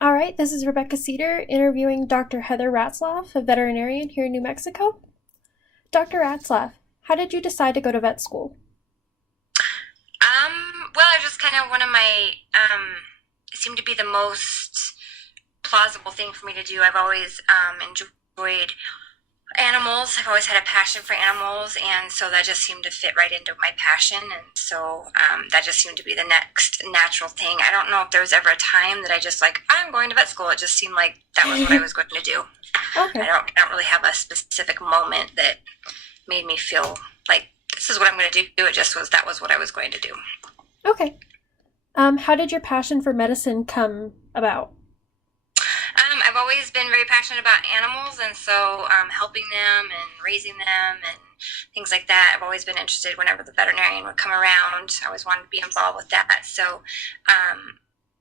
All right, this is Rebecca Cedar interviewing Dr. Heather Ratzlaff, a veterinarian here in New Mexico. Dr. Ratzlaff, how did you decide to go to vet school? Well, it was just kind of one of my, it seemed to be the most plausible thing for me to do. I've always enjoyed animals. I've always had a passion for animals, and so that just seemed to fit right into my passion. And so that just seemed to be the next natural thing. I don't know if there was ever a time that I just like, I'm going to vet school. It just seemed like that was what I was going to do. I Okay, don't really have a specific moment that made me feel like this is what I'm going to do. It just was that was what I was going to do. okay. How did your passion for medicine come about? I've always been very passionate about animals, and so helping them and raising them and things like that. I've always been interested whenever the veterinarian would come around. I always wanted to be involved with that. So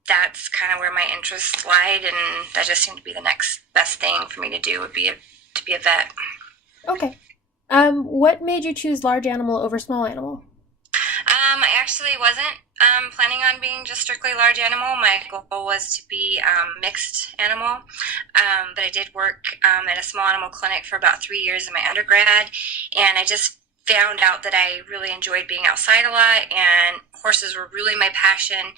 that's kind of where my interests lied, and that just seemed to be the next best thing for me to do would be to be a vet. Okay. What made you choose large animal over small animal? I actually wasn't planning on being just strictly large animal. My goal was to be mixed animal, but I did work at a small animal clinic for about 3 years in my undergrad, and I just found out that I really enjoyed being outside a lot, and horses were really my passion.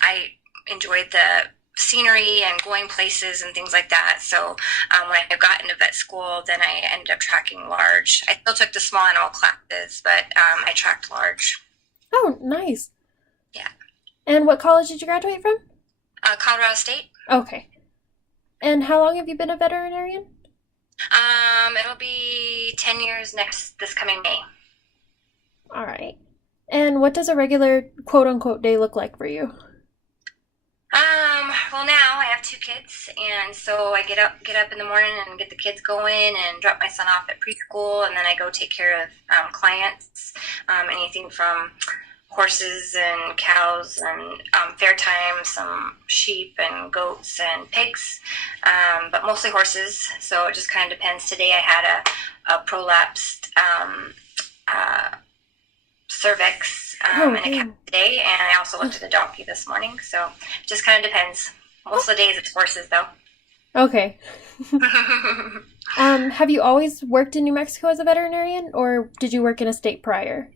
I enjoyed the scenery and going places and things like that. So when I got into vet school, then I ended up tracking large. I still took the small animal classes, but I tracked large. Oh, nice. Yeah. And what college did you graduate from? Colorado State. Okay. And how long have you been a veterinarian? It'll be 10 years this coming May. All right. And what does a regular quote unquote day look like for you? Well, now I have two kids, and so I get up in the morning and get the kids going and drop my son off at preschool, and then I go take care of clients, anything from horses and cows and fair time, some sheep and goats and pigs, but mostly horses. So it just kind of depends. Today I had a prolapsed cervix Oh, and a cat damn. today, and I also looked at a donkey this morning. So it just kind of depends. Most of the days it's horses, though. Okay. Have you always worked in New Mexico as a veterinarian, or did you work in a state prior?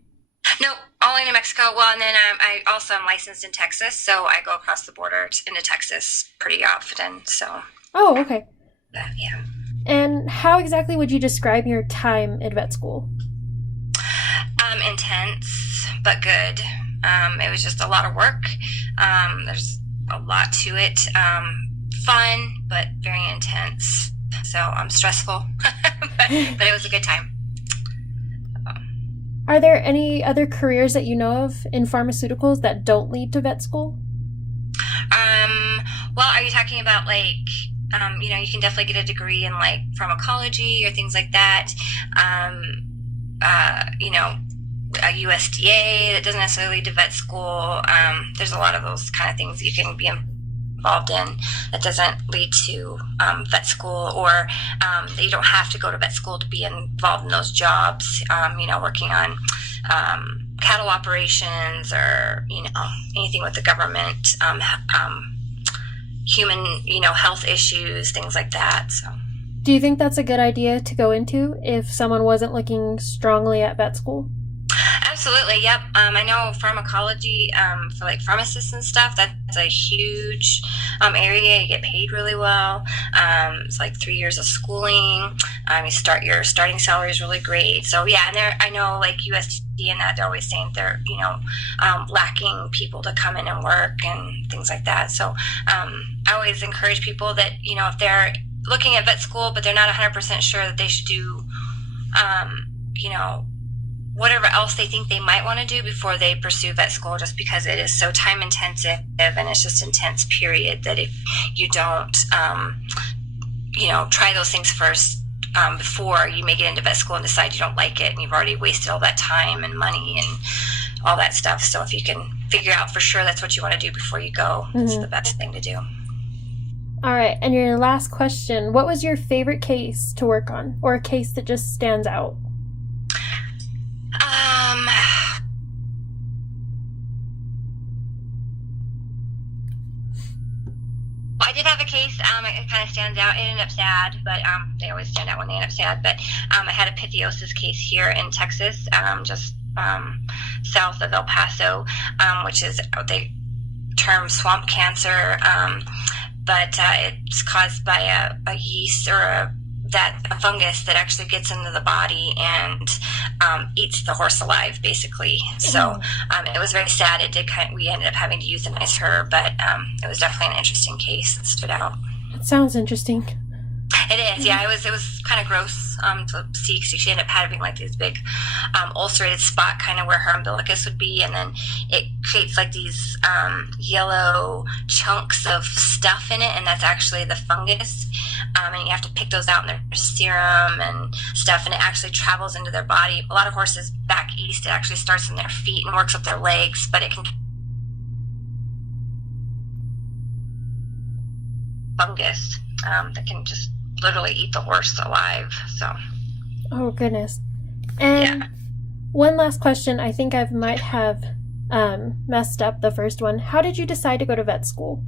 No, only New Mexico. Well, and then I also am licensed in Texas, so I go across the border into Texas pretty often. So, Oh, okay. yeah. And how exactly would you describe your time at vet school? Intense, but good. It was just a lot of work. There's a lot to it. Fun, but very intense. So stressful, but it was a good time. Are there any other careers that you know of in pharmaceuticals that don't lead to vet school? Um, well, are you talking about like, you can definitely get a degree in like pharmacology or things like that. Um, a USDA that doesn't necessarily lead to vet school. There's a lot of those kind of things you can be involved in that doesn't lead to vet school, or that you don't have to go to vet school to be involved in those jobs. Working on cattle operations, or anything with the government, human health issues, things like that. So. Do you think that's a good idea to go into if someone wasn't looking strongly at vet school? Absolutely, yep. I know pharmacology, for like pharmacists and stuff, that's a huge area. You get paid really well. It's like 3 years of schooling. Your starting salary is really great. So yeah, and I know like USD and that they're always saying they're lacking people to come in and work and things like that. So I always encourage people that if they're looking at vet school but they're not 100% sure that they should do you know whatever else they think they might want to do before they pursue vet school, just because it is so time intensive and it's just intense period, that if you don't try those things first, before you may get into vet school and decide you don't like it, and you've already wasted all that time and money and all that stuff. So if you can figure out for sure that's what you want to do before you go, it's the best thing to do. All right, and your last question, what was your favorite case to work on, or a case that just stands out? Um, did have a case. It kind of stands out. It ended up sad, but they always stand out when they end up sad. But I had a pitheosis case here in Texas, just south of El Paso, which is they term swamp cancer, but it's caused by a yeast or a fungus that actually gets into the body and eats the horse alive, basically. So it was very sad. It did we ended up having to euthanize her, but it was definitely an interesting case that stood out. It sounds interesting. It is, yeah. It was kind of gross to see, because she ended up having like these big ulcerated spot kind of where her umbilicus would be, and then it creates like these yellow chunks of stuff in it, and that's actually the fungus. And you have to pick those out in their serum and stuff, and it actually travels into their body. A lot of horses back east, it actually starts in their feet and works up their legs, but it can fungus that can just literally eat the horse alive. So oh goodness. And yeah. One last question. I think I might have messed up the first one. How did you decide to go to vet school?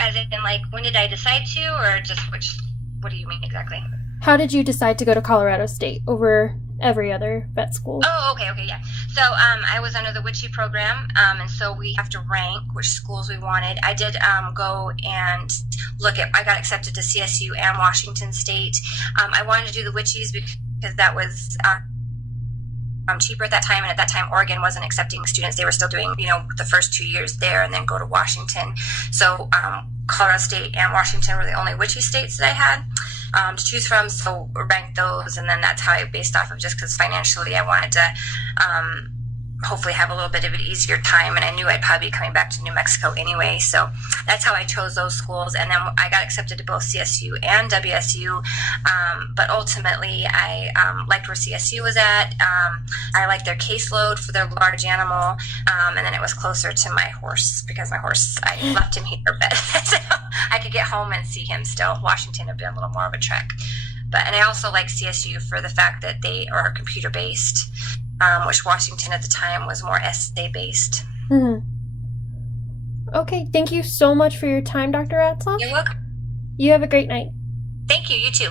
As in, like, when did I decide to, or just what do you mean exactly? How did you decide to go to Colorado State over every other vet school? Oh, okay, yeah. So I was under the WICHE program, and so we have to rank which schools we wanted. I did go and I got accepted to CSU and Washington State. I wanted to do the WICHEs because that was cheaper at that time, and at that time Oregon wasn't accepting students. They were still doing the first 2 years there and then go to Washington. So Colorado State and Washington were the only WICHE states that I had to choose from, so ranked those, and then that's how I based off of, just because financially I wanted to hopefully have a little bit of an easier time, and I knew I'd probably be coming back to New Mexico anyway, so that's how I chose those schools. And then I got accepted to both CSU and WSU, but ultimately I liked where CSU was at. I liked their caseload for their large animal, and then it was closer to my horse, because my horse, I left him here, but so I could get home and see him still. Washington would be a little more of a trek. And I also like CSU for the fact that they are computer-based, which Washington at the time was more essay-based. Mm-hmm. Okay, thank you so much for your time, Dr. Ratzlaff. You're welcome. You have a great night. Thank you, you too.